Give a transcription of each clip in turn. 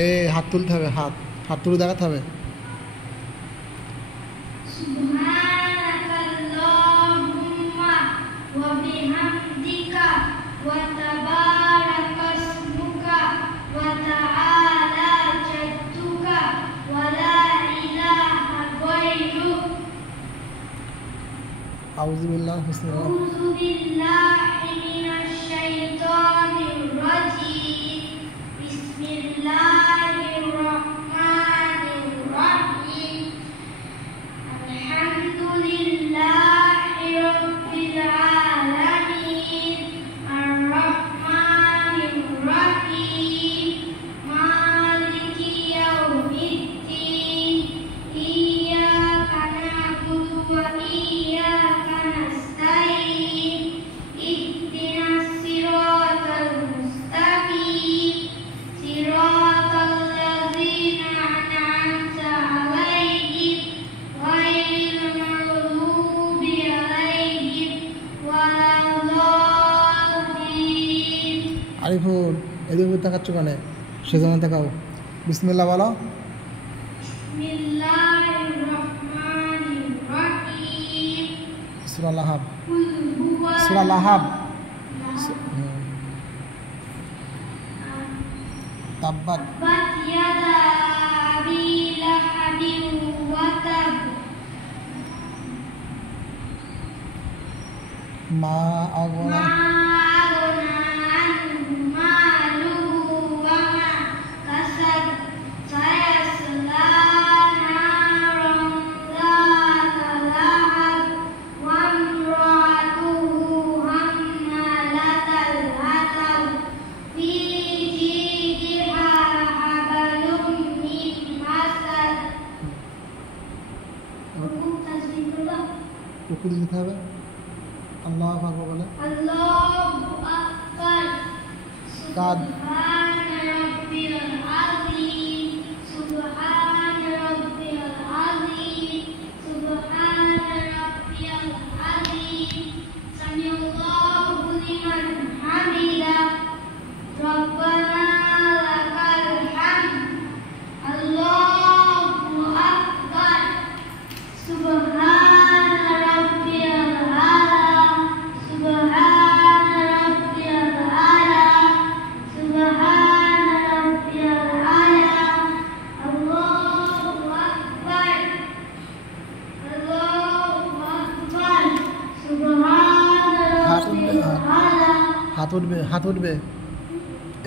এই হাত তুলতে হবে, হাত হাত তুলে দেখাতে হবে। সুবহানাকাল্লাহুম্মা ওয়া বিহামদিকা ওয়া তাবারাকাসমুকা ওয়া তাআলা জাদ্দুকা ওয়া লা ইলাহা গায়রুক। আউযু বিল্লাহি মিনাশ শাইতানির রাজীম। বিসমিল্লাহির রাহমানির রাহিম। আলহামদুলিল্লাহি রাব্বিল আলামিন আর রাহমানির রাহিম মালিকি ইয়াউমিদ্দিন ইয়্যাকা না'বুদু ওয়া ইয়্যাকা নাস্তাঈন ইহদিনাস সিরাতাল মুস্তাকিম সিরাতাল লাযীনা আন'আমতা আলাইহিম গায়রিল মাগদুবি আলাইহিম ওয়ালাদ-দাল্লিন। আরিফুল, এদিকে তাকাচ্ছ কেন? সেজন্য তাকাও। বিসমিল্লাহ বলো। বিসমিল্লাহির রহমানির রহিম। সূরা লাহাব, কুল হুয়া সূরা লাহাব। তাব্বাত তাব্বাত ইয়াদা আবি লাহাবিন ওয়া তাব। মা আগনা মা আগনা আনহু মালুহু ওয়া মা কাসাব সায়াসলা নারান যাতা লাহাব ওয়া ইমরাতুহু হাম্মালাতাল হাতাব ফি জিদিহা হাবালুম মিন মাসাদ। রুকু দিতে হবে। আল্লাহু আকবার বলে। আল্লাহু আকবার। কাদ সুবহানা রাব্বিয়াল আযীম। সুবহানা রাব্বিয়াল আযীম। সুবহানা রাব্বিয়াল আযীম। সামিআল্লাহু লিমান হামিদা। রব্বানা লাকাল হামদ। আল্লাহু আকবার। সুবহানা রাব্বিয়াল আ'লা। সুবহানা রাব্বিয়াল আ'লা। সুবহানা রাব্বিয়াল আ'লা। আল্লাহু আকবার। আল্লাহু আকবার। সুবহানা রাব্বিয়াল আ'লা। হাত উঠবে, হাত উঠবে।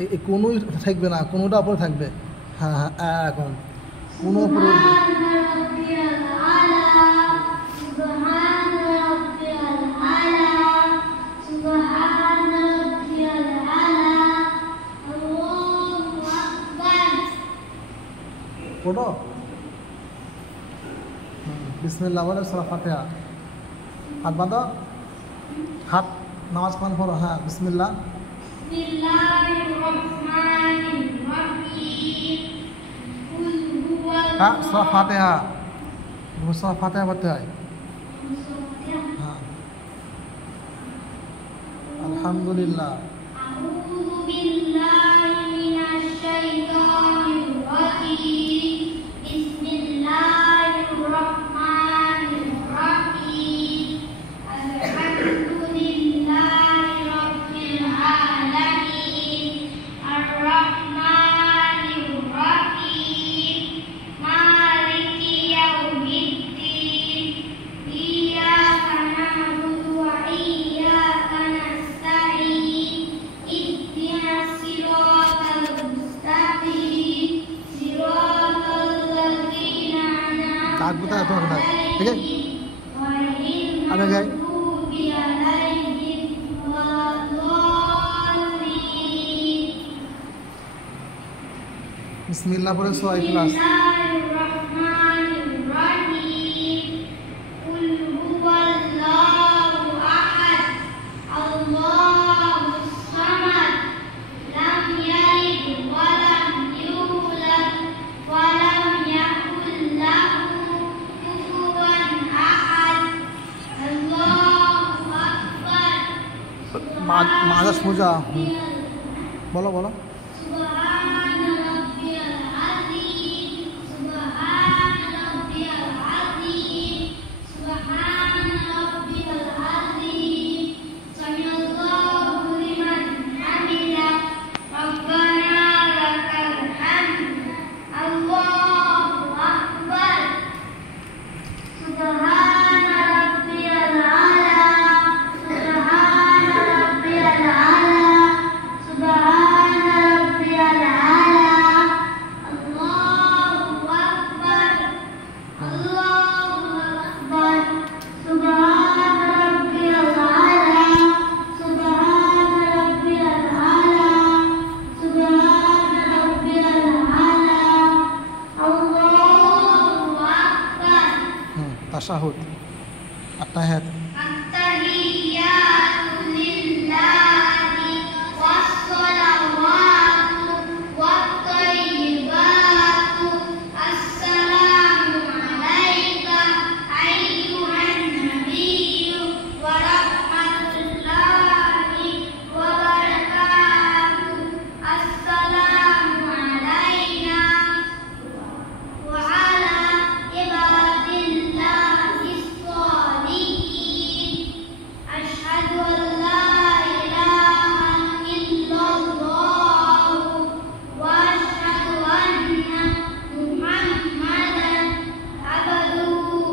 এই কোনোই থাকবে না, কোনোটা উপরে থাকবে। হ্যাঁ হ্যাঁ, এখন কোনো উপরে উঠবে। সুবহানা রাব্বিয়াল আ'লা। সুবহানা রাব্বিয়াল আ'লা। সুবহানা রাব্বিয়াল আ'লা। আল্লাহু আকবার। পড়ো। বিসমিল্লাহ বলে সূরা ফাতিহা। হাত বাঁধো, হাত নামাজ পান পড়ো। হ্যাঁ, বিসমিল্লাহ। বিসমিল্লাহির রহমানির রহিম। কুল হুয়াল্লাহু হ্যাঁ, সূরা ফাতিহা। সূরা ফাতিহা পড়তে হয়। হ্যাঁ, আলহামদুলিল্লাহ। আউযু বিল্লাহি মিনাশ শাইতানির রাজীম। বিসমিল্লাহির রহমানির রহিম। আলহামদুলিল্লাহি রাব্বিল আলামিন আর রাহমানির রহিম মালিকি ইয়াউমিদ্দিন ইয়্যাকা না'বুদু ওয়া ইয়্যাকা নাস্তাঈন ইহদিনাস সিরাতাল মুস্তাকিম সিরাতাল লাযীনা কাক কোথায়? তোমার কোথায়? ঠিক আছে, গায়রিল আমি যাই। মাগদুবি আলাইহিম ওয়ালাদ-দাল্লিন। বিসমিল্লাহ পড়ে সূরা ইখলাস। বিসমিল্লাহির রহমানির রহিম। কুল হুয়াল্লাহু আহাদ। আল্লাহুস সামাদ। লাম ইয়ালিদ ওয়া লাম ইউলাদ ওয়া লাম ইয়াকুল লাহু কুফুওয়ান আহাদ। আল্লাহু আকবার। মাজা সোজা। বলো বলো। সুবহানা রাব্বিয়াল তাশাহুদ, আত্তাহিয়াত। التحيات لله والصلوات والطيبات السلام عليك أيها النبي ورحمة الله وبركاته السلام علينا وعلى عباد الله الصالحين أشهد أن لا إله إلا الله وأشهد أن محمدا عبده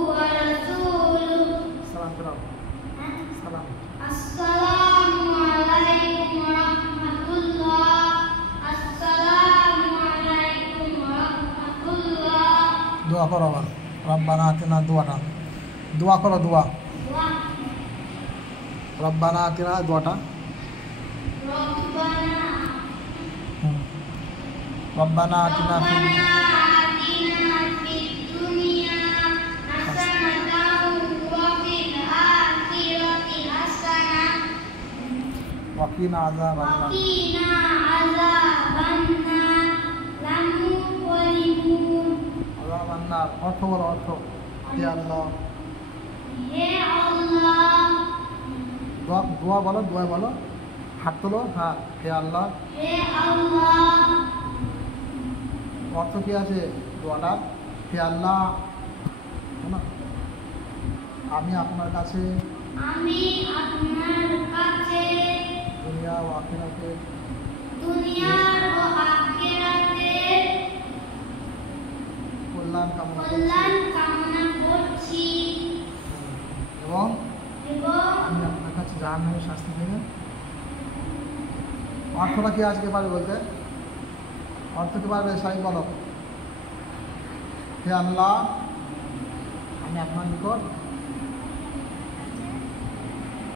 ورسوله সালাম ফেরাও, সালাম। السلام عليكم ورحمة الله السلام عليكم ورحمة الله দোয়া করো আবার, রব্বানা আতিনা, দোয়াটা দোয়া করো, দোয়া রব্বানা আতিনা, দোয়াটা ربنا রব্বানা আতিনা ফিল ربنا آتنا في الدنيا حسنة وفي الآخرة حسنة ওয়াকিনা আযাবান নার। وقنا عذاب النار لمنقلبون আযাবান নার অর্থ বলো, অর্থ। হে আল্লাহ, হে আল্লাহ দোয়া দোয়া বলো, দোয়া বলো, হাত তোলো, হ্যাঁ। হে আল্লাহ, হে আল্লাহ অর্থ কি আছে দোয়াটা? হে আল্লাহ, শোনো, আমি আপনার কাছে আমি আপনার কাছে দুনিয়া ও আখিরাতে দুনিয়ার ও আখিরাতের কল্যাণ কামনা করছি কল্যাণ কামনা করছি এবং এবং আমি আপনার কাছে জাহান্নামের শাস্তি থেকে। অর্থটা কি আজকে পারবে বলতে? অর্থ কি পারবে? সাহেব বলো। হে আল্লাহ, আমি আপনার নিকট